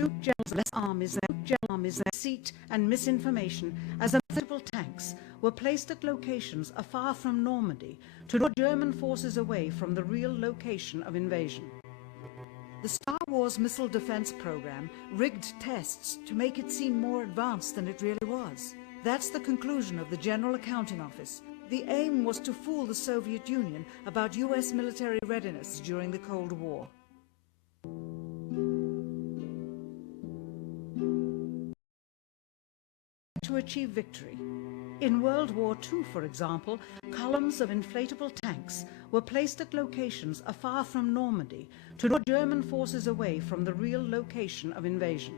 less armies, deceit and misinformation as unstable tanks were placed at locations afar from Normandy to draw German forces away from the real location of invasion. The Star Wars missile defense program rigged tests to make it seem more advanced than it really was. That's the conclusion of the General Accounting Office. The aim was to fool the Soviet Union about US military readiness during the Cold War. To achieve victory. In World War II, for example, columns of inflatable tanks were placed at locations afar from Normandy to draw German forces away from the real location of invasion.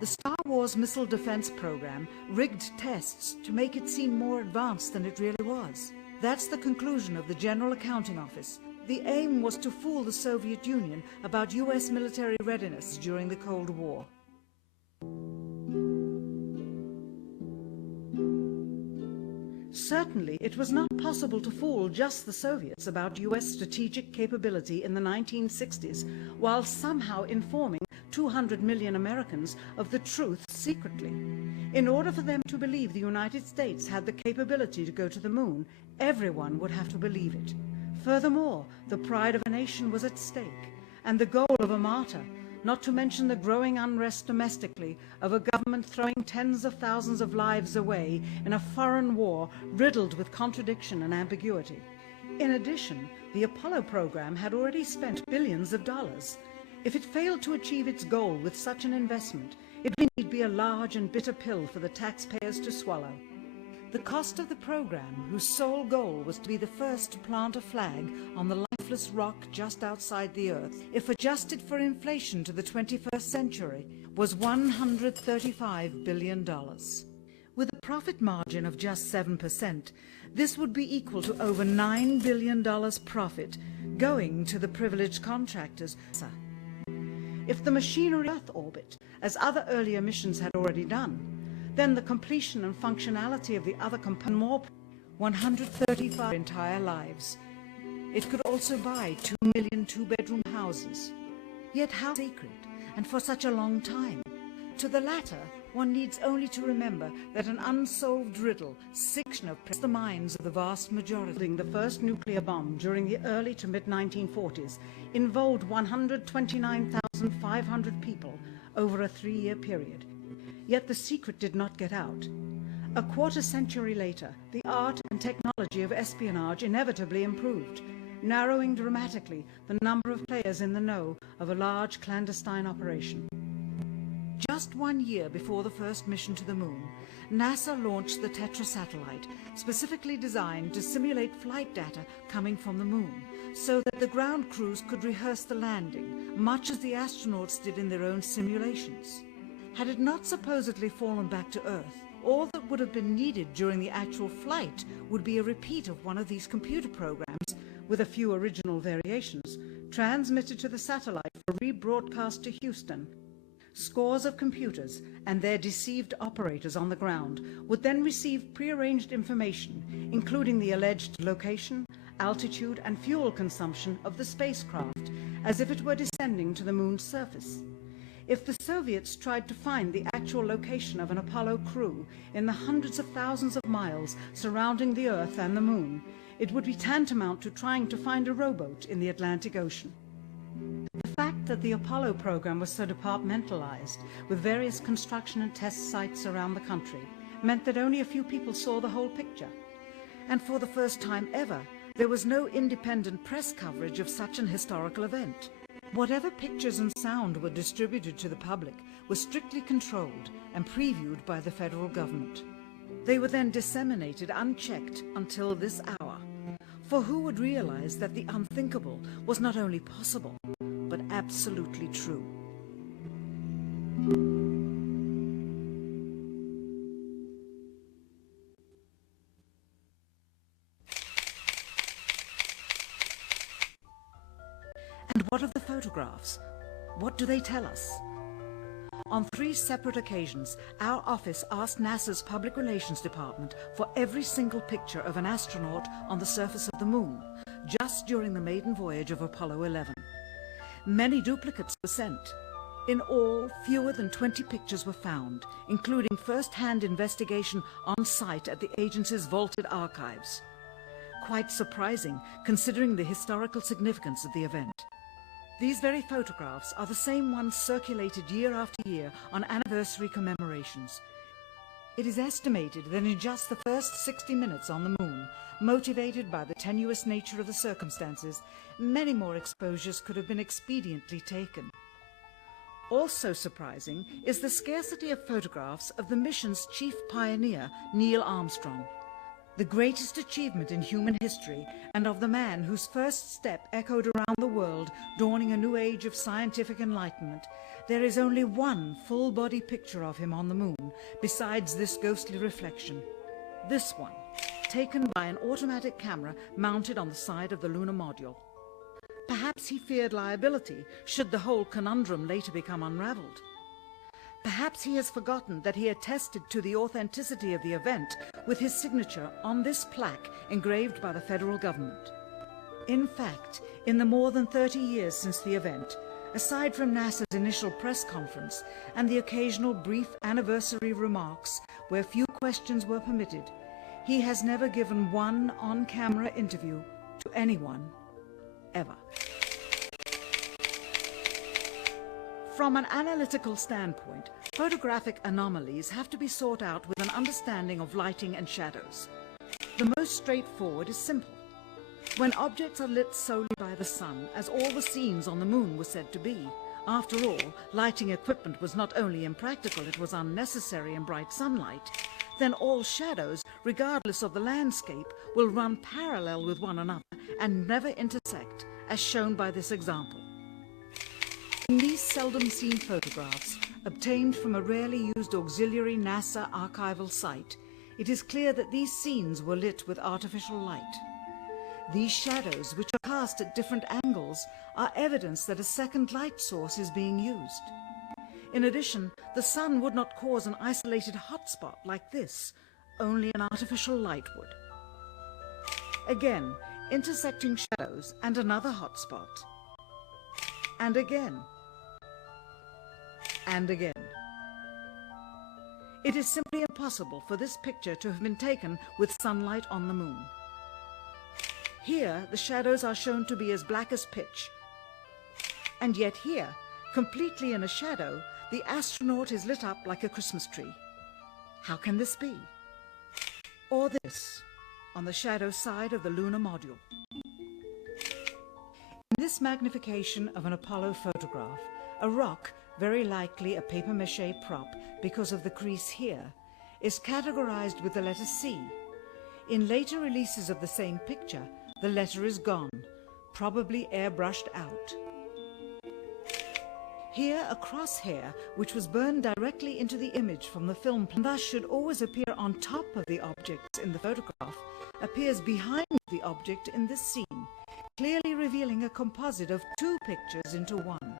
The Star Wars missile defense program rigged tests to make it seem more advanced than it really was. That's the conclusion of the General Accounting Office. The aim was to fool the Soviet Union about US military readiness during the Cold War. Certainly, it was not possible to fool just the Soviets about US strategic capability in the 1960s, while somehow informing 200 million Americans of the truth secretly. In order for them to believe the United States had the capability to go to the moon, everyone would have to believe it. Furthermore, the pride of a nation was at stake, and the goal of a martyr, not to mention the growing unrest domestically of a government throwing tens of thousands of lives away in a foreign war riddled with contradiction and ambiguity. In addition, the Apollo program had already spent billions of dollars. If it failed to achieve its goal with such an investment, it would indeed be a large and bitter pill for the taxpayers to swallow. The cost of the program, whose sole goal was to be the first to plant a flag on the lifeless rock just outside the Earth, if adjusted for inflation to the 21st century, was $135 billion. With a profit margin of just 7%, this would be equal to over $9 billion profit going to the privileged contractors. If the machinery Earth orbit, as other earlier missions had already done, then the completion and functionality of the other component more 135 entire lives. It could also buy 2 million two-bedroom houses. Yet how secret, and for such a long time? To the latter, one needs only to remember that an unsolved riddle, section of the minds of the vast majority. The first nuclear bomb during the early to mid-1940s involved 129,500 people over a 3-year period. Yet the secret did not get out. A quarter century later, the art and technology of espionage inevitably improved, narrowing dramatically the number of players in the know of a large clandestine operation. Just 1 year before the first mission to the moon, NASA launched the Tetra satellite, specifically designed to simulate flight data coming from the moon, so that the ground crews could rehearse the landing, much as the astronauts did in their own simulations. Had it not supposedly fallen back to Earth, all that would have been needed during the actual flight would be a repeat of one of these computer programs, with a few original variations, transmitted to the satellite for rebroadcast to Houston. Scores of computers and their deceived operators on the ground would then receive prearranged information, including the alleged location, altitude and fuel consumption of the spacecraft, as if it were descending to the moon's surface. If the Soviets tried to find the actual location of an Apollo crew in the hundreds of thousands of miles surrounding the Earth and the moon, it would be tantamount to trying to find a rowboat in the Atlantic Ocean. The fact that the Apollo program was so departmentalized, with various construction and test sites around the country, meant that only a few people saw the whole picture. And for the first time ever, there was no independent press coverage of such an historical event. Whatever pictures and sound were distributed to the public were strictly controlled and previewed by the federal government. They were then disseminated unchecked until this hour. For who would realize that the unthinkable was not only possible, but absolutely true? And what of the photographs? What do they tell us? On 3 separate occasions, our office asked NASA's Public Relations Department for every single picture of an astronaut on the surface of the moon, just during the maiden voyage of Apollo 11. Many duplicates were sent. In all, fewer than 20 pictures were found, including first-hand investigation on site at the agency's vaulted archives. Quite surprising, considering the historical significance of the event. These very photographs are the same ones circulated year after year on anniversary commemorations. It is estimated that in just the first 60 minutes on the moon, motivated by the tenuous nature of the circumstances, many more exposures could have been expediently taken. Also surprising is the scarcity of photographs of the mission's chief pioneer, Neil Armstrong, the greatest achievement in human history, and of the man whose first step echoed around the world, dawning a new age of scientific enlightenment. There is only one full-body picture of him on the moon, besides this ghostly reflection. This one, taken by an automatic camera mounted on the side of the lunar module. Perhaps he feared liability should the whole conundrum later become unraveled. Perhaps he has forgotten that he attested to the authenticity of the event with his signature on this plaque engraved by the federal government. In fact, in the more than 30 years since the event, aside from NASA's initial press conference and the occasional brief anniversary remarks where few questions were permitted, he has never given one on-camera interview to anyone, ever. From an analytical standpoint, photographic anomalies have to be sought out with an understanding of lighting and shadows. The most straightforward is simple. When objects are lit solely by the sun, as all the scenes on the moon were said to be, after all, lighting equipment was not only impractical, it was unnecessary in bright sunlight, then all shadows, regardless of the landscape, will run parallel with one another and never intersect, as shown by this example. In these seldom seen photographs, obtained from a rarely used auxiliary NASA archival site, it is clear that these scenes were lit with artificial light. These shadows, which are cast at different angles, are evidence that a second light source is being used. In addition, the sun would not cause an isolated hotspot like this, only an artificial light would. Again, intersecting shadows and another hotspot. And again. And again. It is simply impossible for this picture to have been taken with sunlight on the moon. Here, the shadows are shown to be as black as pitch. And yet here, completely in a shadow, the astronaut is lit up like a Christmas tree. How can this be? Or this, on the shadow side of the lunar module. In this magnification of an Apollo photograph, a rock, very likely a papier-mâché prop because of the crease here, is categorized with the letter C. In later releases of the same picture, the letter is gone, probably airbrushed out. Here, a crosshair, which was burned directly into the image from the film and thus should always appear on top of the objects in the photograph, appears behind the object in this scene, clearly revealing a composite of two pictures into one.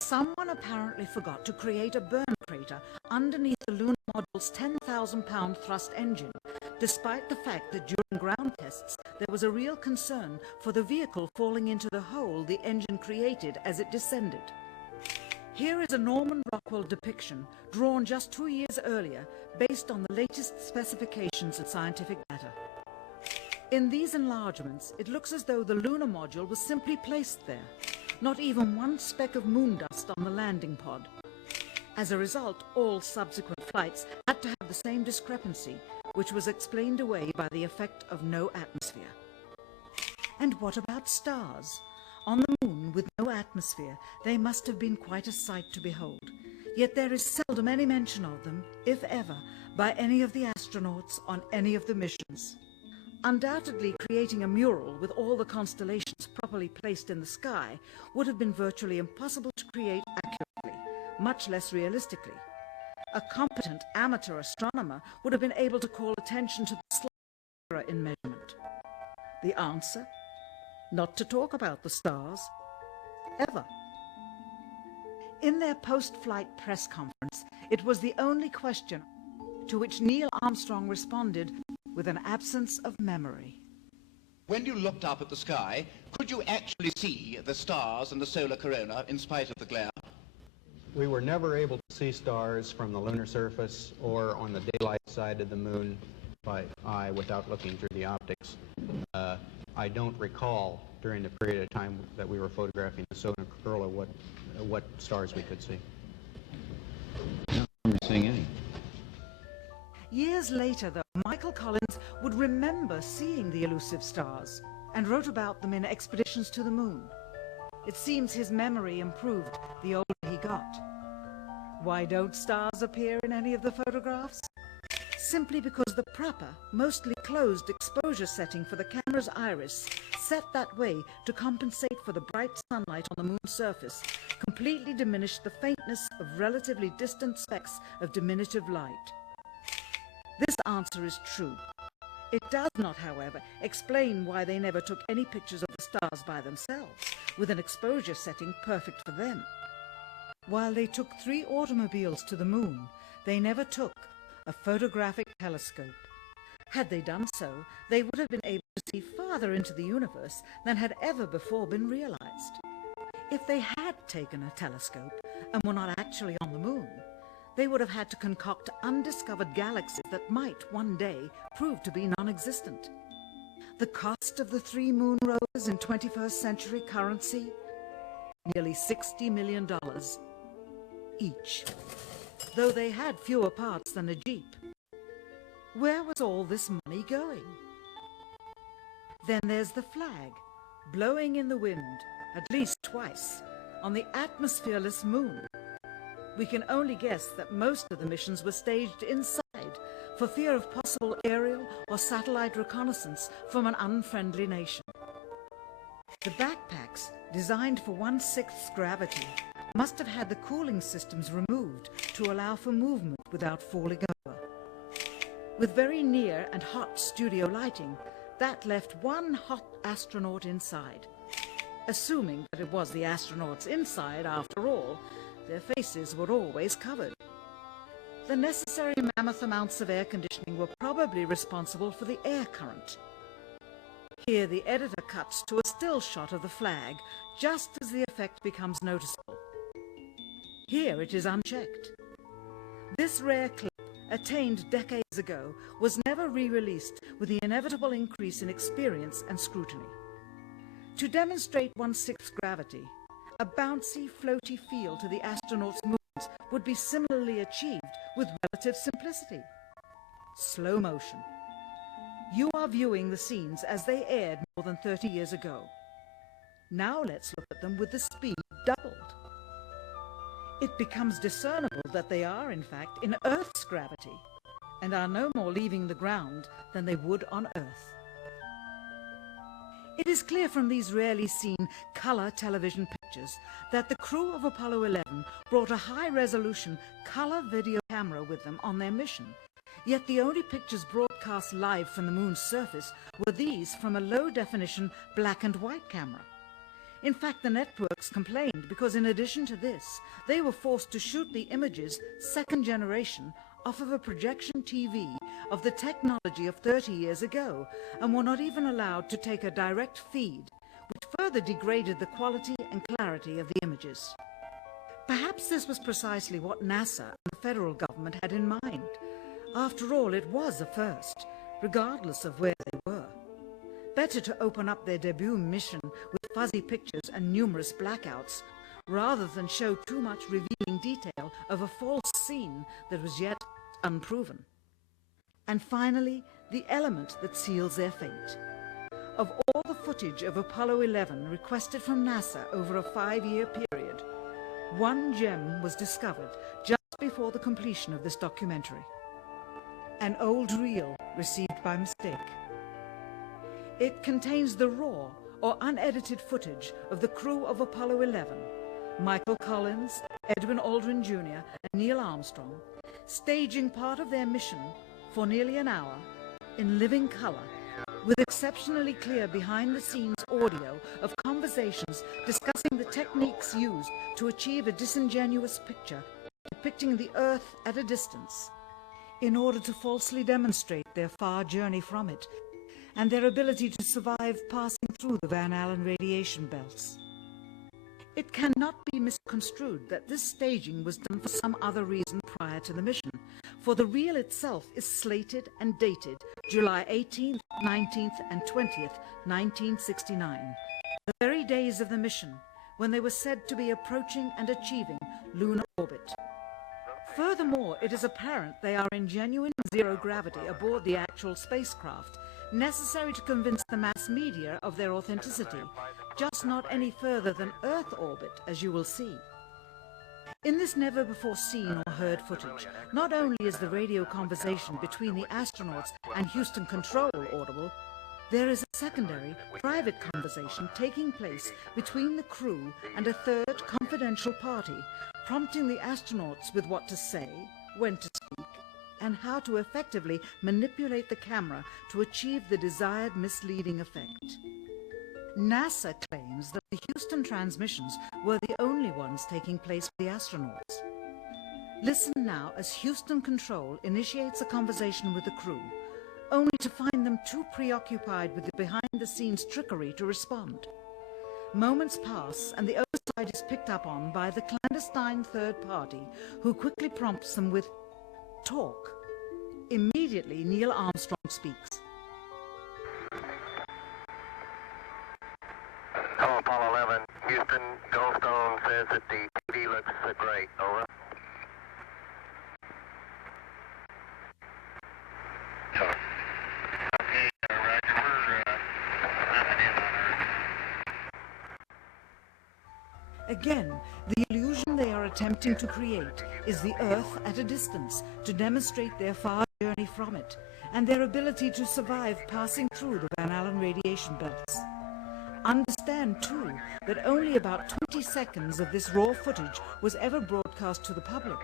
Someone apparently forgot to create a burn crater underneath the lunar module's 10,000-pound thrust engine, despite the fact that during ground tests there was a real concern for the vehicle falling into the hole the engine created as it descended. Here is a Norman Rockwell depiction drawn just 2 years earlier based on the latest specifications and scientific data. In these enlargements, it looks as though the lunar module was simply placed there, not even one speck of moon dust on the landing pod. As a result, all subsequent flights had to have the same discrepancy, which was explained away by the effect of no atmosphere. And what about stars? On the moon, with no atmosphere, they must have been quite a sight to behold. Yet there is seldom any mention of them, if ever, by any of the astronauts on any of the missions. Undoubtedly, creating a mural with all the constellations properly placed in the sky would have been virtually impossible to create accurately, much less realistically. A competent amateur astronomer would have been able to call attention to the slight error in measurement. The answer? Not to talk about the stars, ever. In their post-flight press conference, it was the only question to which Neil Armstrong responded with an absence of memory. When you looked up at the sky, could you actually see the stars and the solar corona in spite of the glare? We were never able to see stars from the lunar surface or on the daylight side of the moon by eye without looking through the optics. I don't recall during the period of time that we were photographing the solar corona what stars we could see. I don't remember seeing any. Years later, though, Michael Collins would remember seeing the elusive stars and wrote about them in Expeditions to the Moon. It seems his memory improved the older he got. Why don't stars appear in any of the photographs? Simply because the proper, mostly closed exposure setting for the camera's iris, set that way to compensate for the bright sunlight on the moon's surface, completely diminished the faintness of relatively distant specks of diminutive light. This answer is true. It does not, however, explain why they never took any pictures of the stars by themselves, with an exposure setting perfect for them. While they took 3 automobiles to the moon, they never took a photographic telescope. Had they done so, they would have been able to see farther into the universe than had ever before been realized. If they had taken a telescope and were not actually on the moon, they would have had to concoct undiscovered galaxies that might one day prove to be non-existent. The cost of the 3 moon rovers in 21st century currency? Nearly $60 million each, though they had fewer parts than a Jeep. Where was all this money going? Then there's the flag, blowing in the wind, at least twice, on the atmosphereless moon. We can only guess that most of the missions were staged inside for fear of possible aerial or satellite reconnaissance from an unfriendly nation. The backpacks, designed for 1/6 gravity, must have had the cooling systems removed to allow for movement without falling over. With very near and hot studio lighting, that left one hot astronaut inside. Assuming that it was the astronauts inside, after all, their faces were always covered. The necessary mammoth amounts of air conditioning were probably responsible for the air current. Here the editor cuts to a still shot of the flag, just as the effect becomes noticeable. Here it is unchecked. This rare clip, attained decades ago, was never re-released with the inevitable increase in experience and scrutiny. To demonstrate 1/6 gravity, a bouncy, floaty feel to the astronauts' moons would be similarly achieved with relative simplicity. Slow motion. You are viewing the scenes as they aired more than 30 years ago. Now let's look at them with the speed doubled. It becomes discernible that they are, in fact, in Earth's gravity and are no more leaving the ground than they would on Earth. It is clear from these rarely seen color television pictures that the crew of Apollo 11 brought a high-resolution color video camera with them on their mission, yet the only pictures broadcast live from the moon's surface were these from a low-definition black and white camera. In fact, the networks complained because in addition to this, they were forced to shoot the images, second generation, off of a projection TV of the technology of 30 years ago, and were not even allowed to take a direct feed, which further degraded the quality and clarity of the images. Perhaps this was precisely what NASA and the federal government had in mind. After all, it was a first, regardless of where they were. Better to open up their debut mission with fuzzy pictures and numerous blackouts, rather than show too much revealing detail of a false scene that was yet unproven. And finally, the element that seals their fate. Of all the footage of Apollo 11 requested from NASA over a 5-year period, one gem was discovered just before the completion of this documentary. An old reel received by mistake. It contains the raw or unedited footage of the crew of Apollo 11, Michael Collins, Edwin Aldrin Jr., and Neil Armstrong, staging part of their mission for nearly an hour in living color, with exceptionally clear behind-the-scenes audio of conversations discussing the techniques used to achieve a disingenuous picture depicting the Earth at a distance, in order to falsely demonstrate their far journey from it and their ability to survive passing through the Van Allen radiation belts. It cannot be misconstrued that this staging was done for some other reason prior to the mission, for the reel itself is slated and dated July 18th, 19th and 20th, 1969, the very days of the mission when they were said to be approaching and achieving lunar orbit. Furthermore, it is apparent they are in genuine zero gravity aboard the actual spacecraft, necessary to convince the mass media of their authenticity, just not any further than Earth orbit, as you will see. In this never-before-seen or heard footage, not only is the radio conversation between the astronauts and Houston Control audible, there is a secondary, private conversation taking place between the crew and a third confidential party, prompting the astronauts with what to say, when to speak, and how to effectively manipulate the camera to achieve the desired misleading effect. NASA claims that the Houston transmissions were the only ones taking place for the astronauts. Listen now as Houston Control initiates a conversation with the crew, only to find them too preoccupied with the behind-the-scenes trickery to respond. Moments pass and the oversight is picked up on by the clandestine third party, who quickly prompts them with talk. Immediately, Neil Armstrong speaks. Hello, Apollo 11. Houston, Goldstone says that the TV looks great. Over. Okay, Roger. We're mapping in on Earth. Again, the illusion they are attempting to create is the Earth at a distance to demonstrate their far journey from it and their ability to survive passing through the Van Allen radiation belts. Understand, too, that only about 20 seconds of this raw footage was ever broadcast to the public,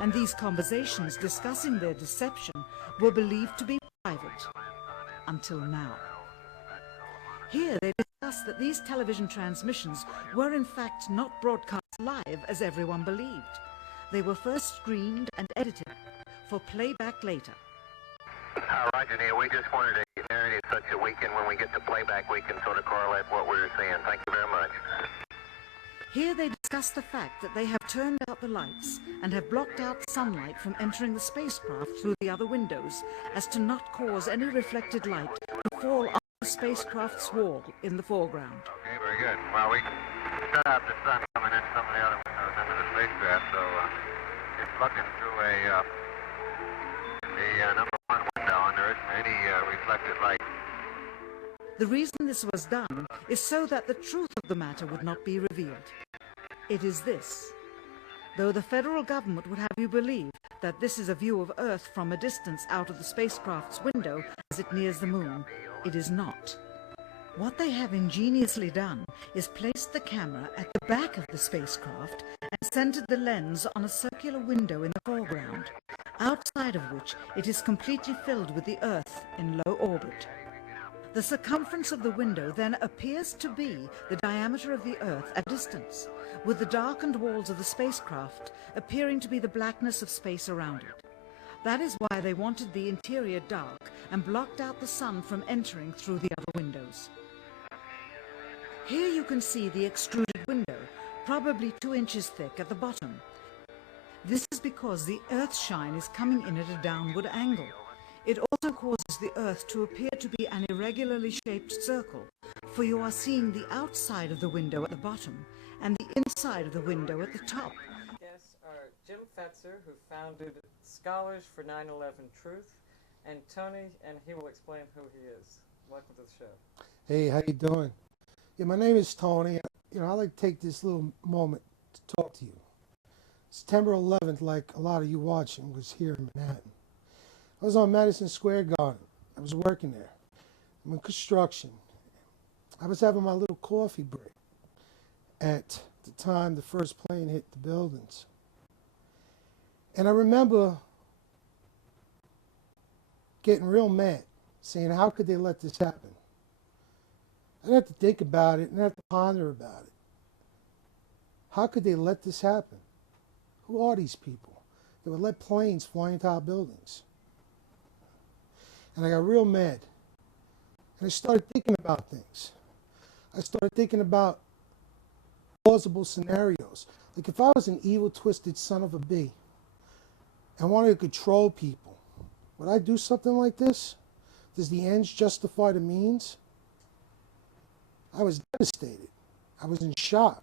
and these conversations discussing their deception were believed to be private, until now. Here they discuss that these television transmissions were in fact not broadcast live as everyone believed. They were first screened and edited for playback later. Roger, Neil. We just wanted to narrate it such that we can, when we get the playback, we can sort of correlate what we're seeing. Thank you very much. Here they discuss the fact that they have turned out the lights and have blocked out sunlight from entering the spacecraft through the other windows, as to not cause any reflected light to fall on the spacecraft's wall in the foreground. Okay, very good. Well, we shut out the sun coming in some of the other windows into the spacecraft, so it's looking through the number one window, and there isn't any reflected light. The reason this was done is so that the truth of the matter would not be revealed. It is this. Though the federal government would have you believe that this is a view of Earth from a distance out of the spacecraft's window as it nears the moon, it is not. What they have ingeniously done is placed the camera at the back of the spacecraft and centered the lens on a circular window in the foreground, outside of which it is completely filled with the Earth in low orbit. The circumference of the window then appears to be the diameter of the Earth at distance, with the darkened walls of the spacecraft appearing to be the blackness of space around it. That is why they wanted the interior dark and blocked out the sun from entering through the other windows. Here you can see the extruded window, probably 2 inches thick at the bottom. This is because the Earth's shine is coming in at a downward angle. It also causes the Earth to appear to be an irregularly shaped circle, for you are seeing the outside of the window at the bottom and the inside of the window at the top. Guests are Jim Fetzer, who founded Scholars for 9/11 Truth, and Tony, and he will explain who he is. Welcome to the show. Hey, how you doing? Yeah, my name is Tony. I'd like to take this little moment to talk to you. September 11th, like a lot of you watching, was here in Manhattan. I was on Madison Square Garden. I was working there. I'm in construction. I was having my little coffee break at the time the first plane hit the buildings. And I remember getting real mad, saying, how could they let this happen? I didn't have to think about it, I didn't have to ponder about it. How could they let this happen? Who are these people that would let planes fly into our buildings? And I got real mad. And I started thinking about things. I started thinking about plausible scenarios. Like if I was an evil, twisted son of a bee and wanted to control people, would I do something like this? Does the ends justify the means? I was devastated. I was in shock.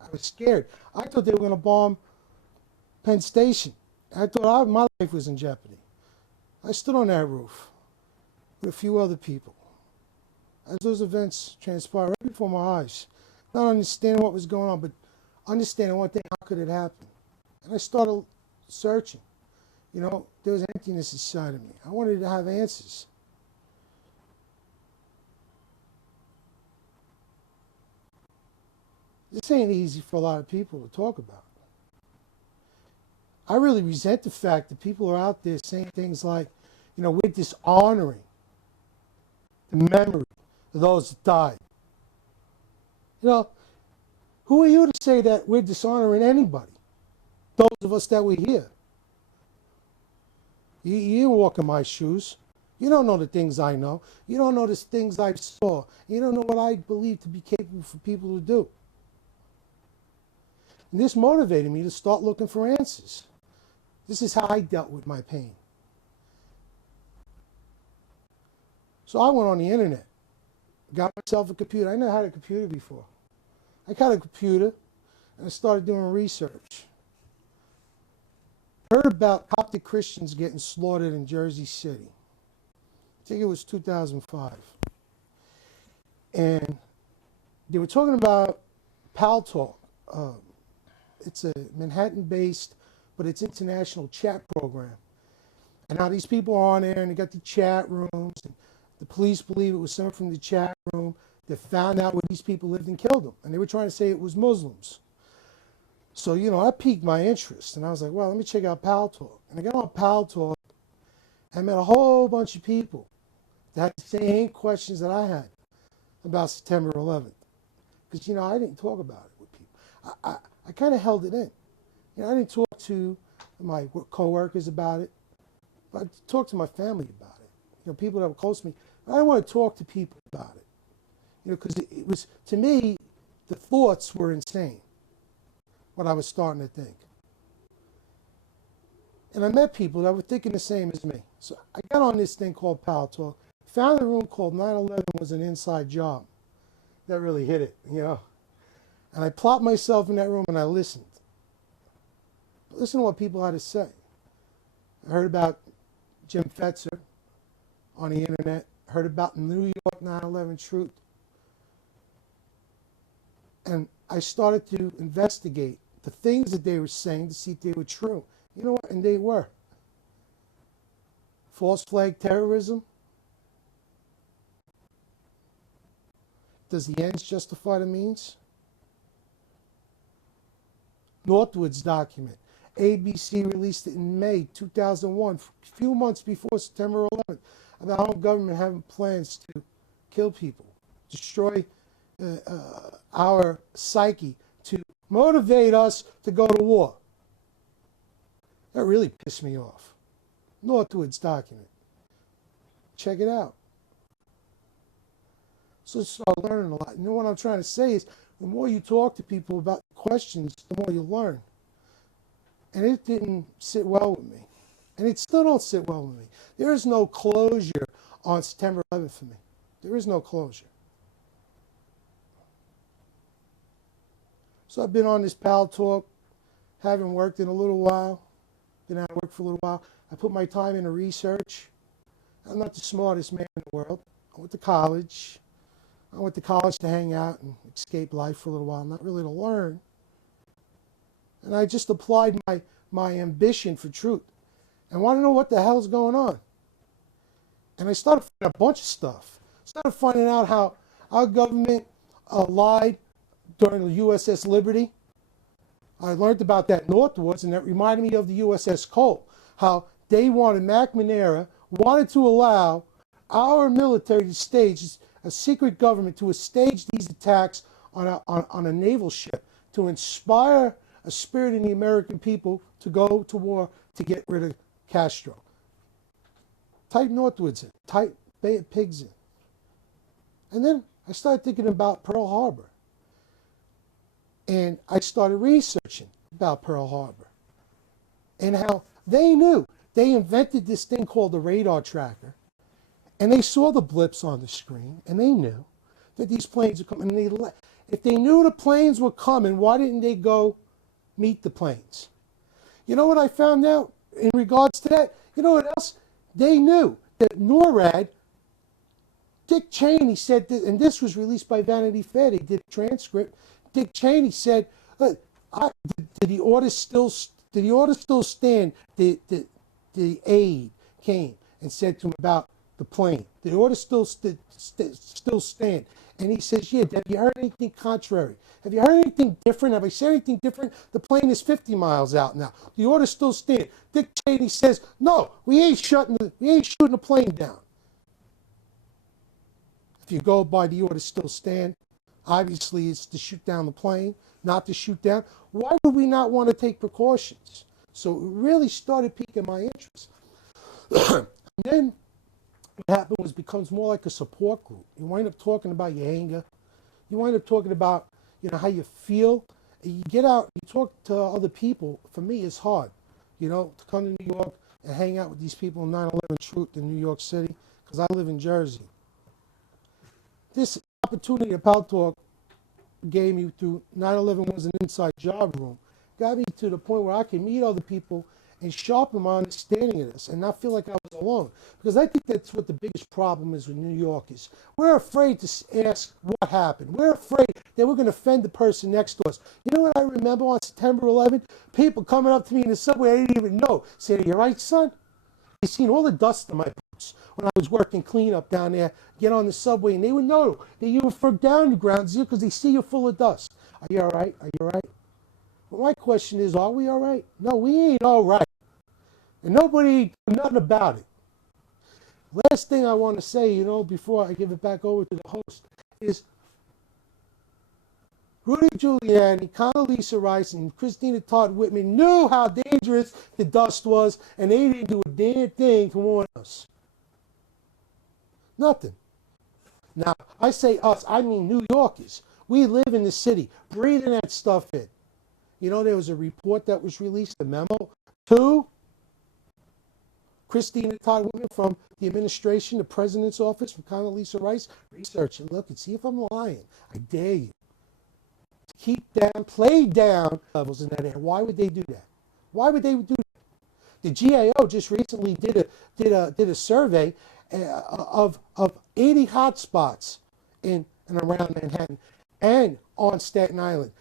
I was scared. I thought they were going to bomb Penn Station. I thought my life was in jeopardy. I stood on that roof with a few other people as those events transpired right before my eyes. Not understanding what was going on, but understanding one thing, how could it happen? And I started searching. You know, there was emptiness inside of me. I wanted to have answers. This ain't easy for a lot of people to talk about. I really resent the fact that people are out there saying things like, you know, we're dishonoring the memory of those that died. You know, who are you to say that we're dishonoring anybody? Those of us that were here. You walk in my shoes. You don't know the things I know. You don't know the things I saw. You don't know what I believe to be capable for people to do. And this motivated me to start looking for answers. This is how I dealt with my pain. So I went on the internet, got myself a computer. I never had a computer before. I got a computer and I started doing research. Heard about Coptic Christians getting slaughtered in Jersey City. I think it was 2005. And they were talking about Paltalk. It's a Manhattan-based, but it's international chat program. And how these people are on there and they got the chat rooms. And the police believe it was someone from the chat room that found out where these people lived and killed them. And they were trying to say it was Muslims. So, you know, I piqued my interest. And I was like, well, let me check out Paltalk. And I got on Paltalk and met a whole bunch of people that had the same questions that I had about September 11th. Because, you know, I didn't talk about it with people. I kind of held it in. You know, I didn't talk to my coworkers about it, but I talked to my family about it. You know, people that were close to me. I didn't want to talk to people about it. You know, because it was, to me, the thoughts were insane, what I was starting to think. And I met people that were thinking the same as me. So I got on this thing called Paltalk, found a room called 9/11 was an inside job. That really hit it, you know. And I plopped myself in that room and I listened. Listen to what people had to say. I heard about Jim Fetzer on the internet. I heard about New York 9/11 truth. And I started to investigate the things that they were saying to see if they were true. You know what? And they were. False flag terrorism. Does the ends justify the means? Northwood's document. ABC released it in May 2001, a few months before September 11th, about how government having plans to kill people, destroy our psyche, to motivate us to go to war. That really pissed me off. Northwood's document. Check it out. So I started learning a lot. You know what I'm trying to say is, the more you talk to people about questions, the more you learn. And it didn't sit well with me. And it still don't sit well with me. There is no closure on September 11th for me. There is no closure. So I've been on this Paltalk, haven't worked in a little while, been out of work for a little while. I put my time into research. I'm not the smartest man in the world. I went to college. I went to college to hang out and escape life for a little while, not really to learn. And I just applied my ambition for truth. And want to know what the hell's going on. And I started finding a bunch of stuff. Started finding out how our government lied during the USS Liberty. I learned about that Northwoods, and that reminded me of the USS Cole. How they wanted, McNamara wanted to allow our military to stage a secret government to stage these attacks on a naval ship to inspire a spirit in the American people to go to war to get rid of Castro. Type Northwoods in, type Bay of Pigs in. And then I started thinking about Pearl Harbor. And I started researching about Pearl Harbor and how they knew. They invented this thing called the radar tracker, and they saw the blips on the screen, and they knew that these planes were coming. And if they knew the planes were coming, why didn't they go meet the planes? You know what I found out in regards to that? You know what else? They knew that NORAD, Dick Cheney said, and this was released by Vanity Fair, they did a transcript. Dick Cheney said, did the order still stand? The aide came and said to him about the plane. The order still stand. And he says, yeah, have you heard anything contrary? Have you heard anything different? Have I said anything different? The plane is 50 miles out now. The order still stand. Dick Cheney says, no, we ain't shooting the plane down. If you go by the order still stand, obviously it's to shoot down the plane, not to shoot down. Why would we not want to take precautions? So it really started piquing my interest. And then what happened was it becomes more like a support group. You wind up talking about your anger. You wind up talking about, how you feel. You get out, you talk to other people. For me, it's hard, to come to New York and hang out with these people in 9/11 Truth in New York City, because I live in Jersey. This opportunity that Pal Talk gave me through 9/11 was an inside job room. Got me to the point where I can meet other people and sharpen my understanding of this and not feel like I was alone. Because I think that's what the biggest problem is with New Yorkers. We're afraid to ask what happened. We're afraid that we're going to offend the person next to us. You know what I remember on September 11th? People coming up to me in the subway I didn't even know. Saying, "You right, son?" They seen all the dust on my boots when I was working cleanup down there. Get on the subway and they would know that you were from down the ground zero because they see you full of dust. Are you all right? Are you all right? Well, my question is, are we all right? No, we ain't all right. And nobody did nothing about it. Last thing I want to say, before I give it back over to the host, is Rudy Giuliani, Condoleezza Rice, and Christina Todd Whitman knew how dangerous the dust was, and they didn't do a damn thing to warn us. Nothing. Now, I say us, I mean New Yorkers. We live in the city, breathing that stuff in. There was a report that was released, a memo to Christina Todd Whitman from the administration, the president's office, from Condoleezza Rice. Research and look and see if I'm lying. I dare you to keep down, play down levels in that area. Why would they do that? Why would they do that? The GAO just recently did a survey of 80 hotspots in and around Manhattan and on Staten Island.